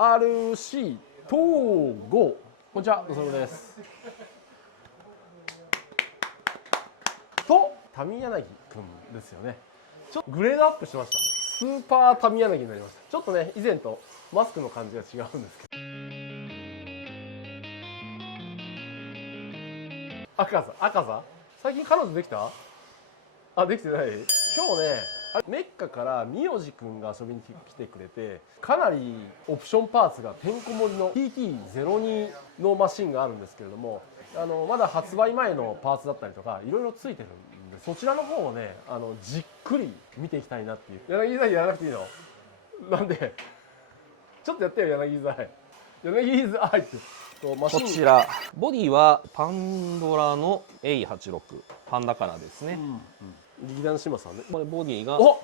RC 東郷、こんにちは、おさむです。とタミヤナギ君ですよね。ちょっとグレードアップしました。スーパータミヤナギになりました。ちょっとね、以前とマスクの感じが違うんですけど。赤さ最近彼女できた？あ、できてない。今日ね、メッカから名字くんが遊びに来てくれて、かなりオプションパーツがてんこ盛りの TT02 のマシンがあるんですけれども、まだ発売前のパーツだったりとかいろいろついてるんで、そちらの方をねじっくり見ていきたいなっていう。柳沢やらなくていいの？なんでちょっとやってよ、柳沢。柳沢ってこちらボディはパンドラの A86 パンダカラーですね。劇団島さんね。これボディがこ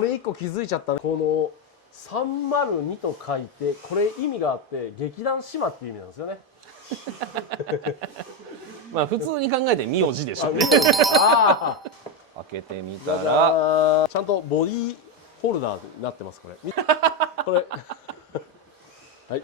れ1個気づいちゃったね。この302と書いて、これ意味があって劇団島っていう意味なんですよね。まあ普通に考えて名字でしょうね。あ開けてみたらちゃんとボディホルダーになってます。これこれはい。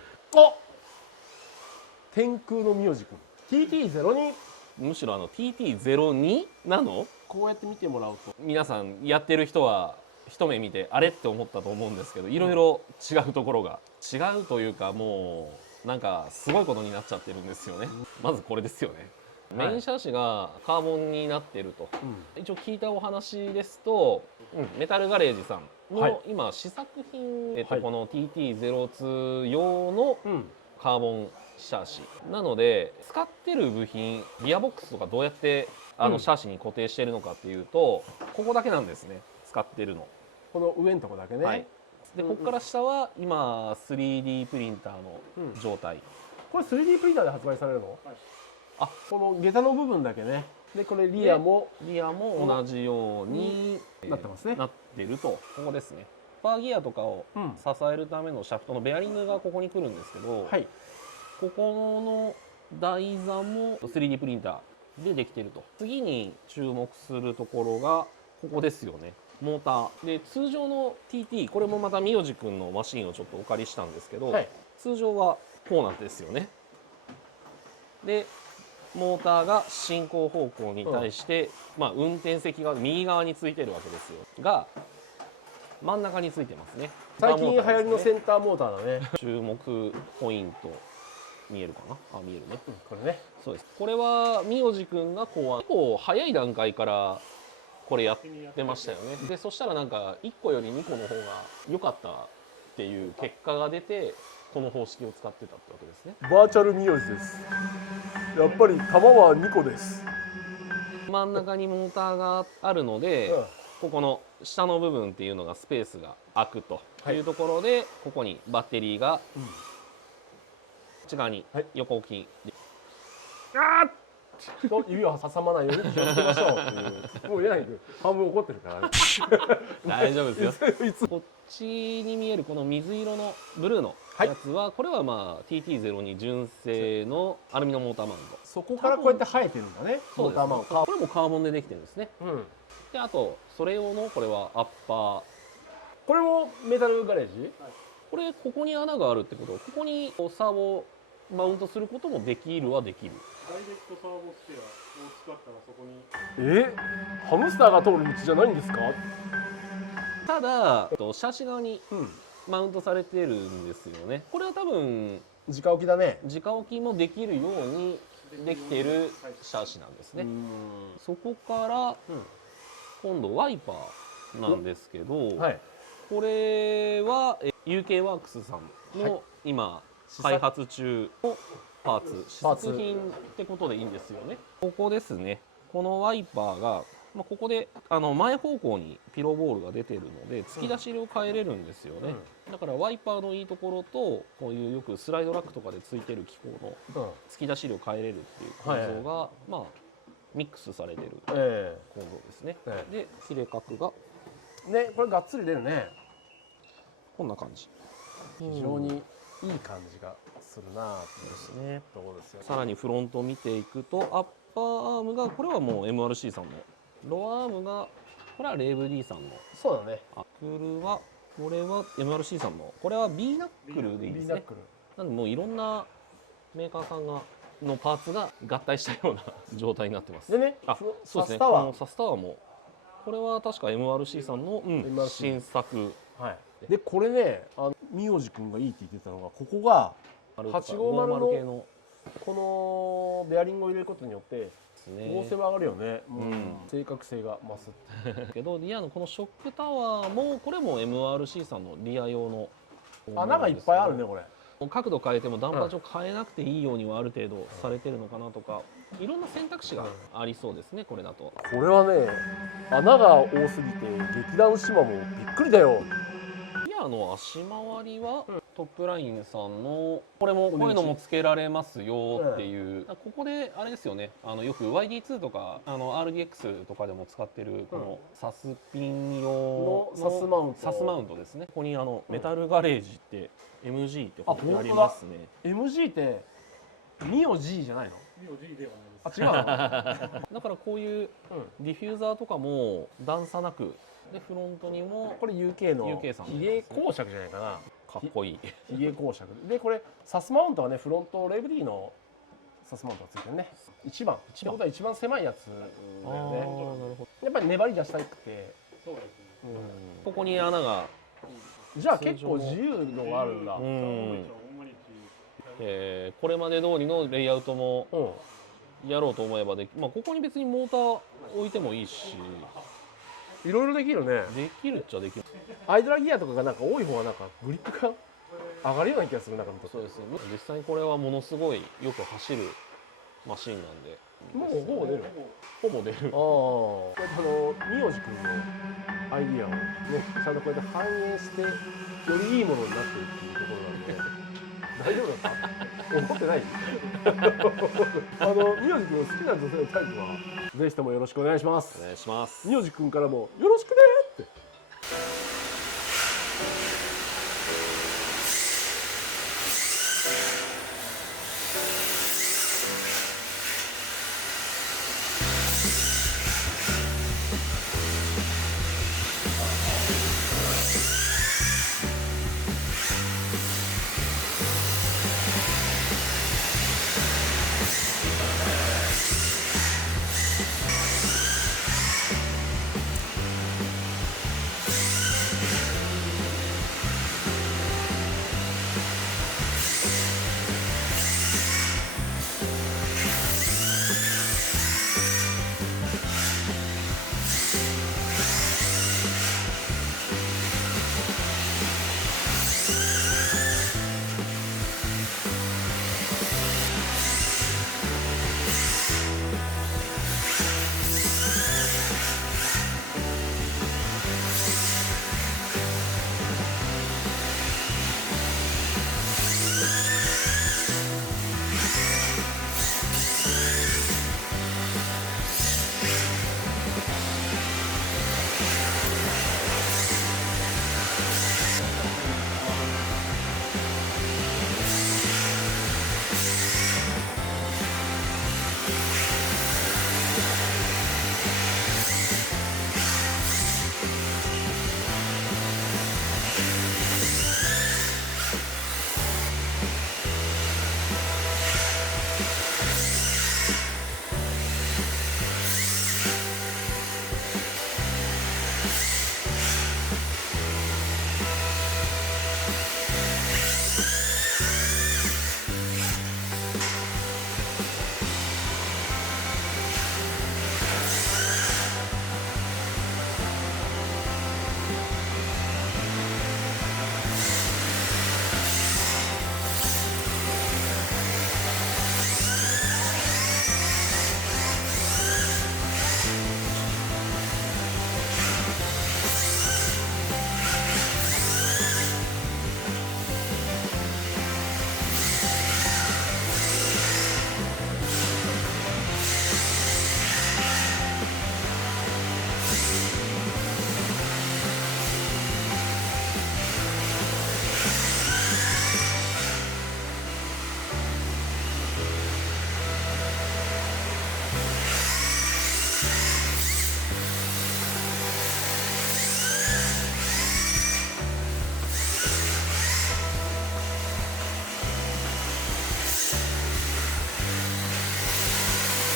天空の名字くん TT02。 むしろTT02 なの？こうやって見てもらうと、皆さんやってる人は一目見てあれって思ったと思うんですけど、いろいろ違うところが違うというか、もうなんかすごいことになっちゃってるんですよね。まずこれですよね。メインシャシがカーボンになってると、一応聞いたお話ですと、メタルガレージさんの今試作品、この TT02 用のカーボンシャーシなので、使ってる部品ギアボックスとかどうやってシャーシに固定してるのかっていうと、ここだけなんですね、使ってるの。この上のとこだけね。はい、でここから下は今 3D プリンターの状態。これ 3D プリンターで発売されるの？はい、この下駄の部分だけね。でこれリアも同じようになってますね。なってると。ここですね。パーギアとかを支えるためのシャフトのベアリングがここに来るんですけど、はい、ここの台座も 3D プリンターでできていると。次に注目するところがここですよね。モーターで、通常の TT、 これもまた名字くんのマシンをちょっとお借りしたんですけど、はい、通常はこうなんですよね。でモーターが進行方向に対して、運転席側右側についてるわけですよが、真ん中についてますね。最近流行りのセンターモーターだね。注目ポイント見えるかな？見えるね。これね。そうです。これは名字くんが考案、結構早い段階からこれやってましたよね。でそしたらなんか1個より2個の方が良かったっていう結果が出て、この方式を使ってたってわけですね。バーチャル名字です。やっぱり玉は2個です。真ん中にモーターがあるので、ここの下の部分っていうのがスペースが空くというところで、ここにバッテリーが内側に横置き、指を挟まないように気をつけましょうっていう。もう柳君半分怒ってるから大丈夫ですよ。こっちに見えるこの水色のブルーのやつは、これはTT02 純正のアルミのモーターマウント。そこからこうやって生えてるんだね。モーターマウント。これもカーボンでできてるんですね。であとそれ用のこれはアッパー。これもメタルガレージ？これここに穴があるってことは、ここにサーボマウントすることもできるはできる。ダイレクトサーボステアを使ったらそこにハムスターが通る道じゃないんですか？ただシャシ側にマウントされてるんですよね。これは多分直置きだね。直置きもできるようにできているシャシなんですね。そこから今度ワイパーなんですけど、はい、これは UK ワークスさんの今開発中のパーツ、試作品ってことでいいんですよね。ここですね。このワイパーが、ここで前方向にピローボールが出てるので突き出し入れを変えれるんですよね。だからワイパーのいいところと、こういうよくスライドラックとかでついてる機構の突き出し入れを変えれるっていう構造が、ミックスされてる構造ですね。で切れ角がね、これがっつり出るね。こんな感じ。非常にいい感じがするなですね。ところですよ。さらにフロントを見ていくと、アッパーアームがこれはもう MRC さんの、ロアアームがこれはレーブ D さんの、そうだね。アクルはこれは MRC さんのこれは B ナックルでいいですね。なんでもういろんなメーカーさんがのパーツが合体したような状態になってます。でね、そうですね。このサスタワーもこれは確か MRC さんの、新作。はい。でこれね、名字くんがいいって言ってたのが、ここが850系のこのベアリングを入れることによって合成は上がるよね。正確性が増す。けどリアのこのショックタワーもこれも MRC さんのリア用の穴がいっぱいあるねこれ。角度変えてもダンパー値を変えなくていいようにはある程度されてるのかなとか、いろんな選択肢がありそうですね、これだと。これはね、穴が多すぎて劇団島もびっくりだよ。リアの足回りは、トップラインさんのこれもこういうのもつけられますよっていう、ここであれですよね、よく YD2 とかRDX とかでも使ってるこのサスピン用のサスマウントですね。ここにメタルガレージって MG ってここにありますね。MG ってミオ G じゃないの？ミオ G ではないです。違うの？だからこういうディフューザーとかも段差なくで、フロントにもこれ UK の UK さんヒゲ公爵じゃないかな。かっこいいヒゲ公爵で、これサスマウントはね、フロントレブリーのサスマウントがついてるね。一番ってことは一番狭いやつだよね。やっぱり粘り出したくて。そうですね。ここに穴が、じゃあ結構自由のがあるんだ。これまで通りのレイアウトもやろうと思えばでき、ここに別にモーター置いてもいいし、いろいろできるね。できるっちゃできる。アイドラギアとかがなんか多い方がなんかグリップが上がるような気がする。なんかそうですね。実際にこれはものすごいよく走るマシンなんで。もうほぼ出る。ほぼ出る。こうやって名字くんのアイディアをね、ちゃんとこうやって反映してよりいいものになっているっていうところなんで。大丈夫だった？怒ってない？名字くんの好きな女性のタイプはぜひともよろしくお願いします。お願いします。名字くんからもよろしくね。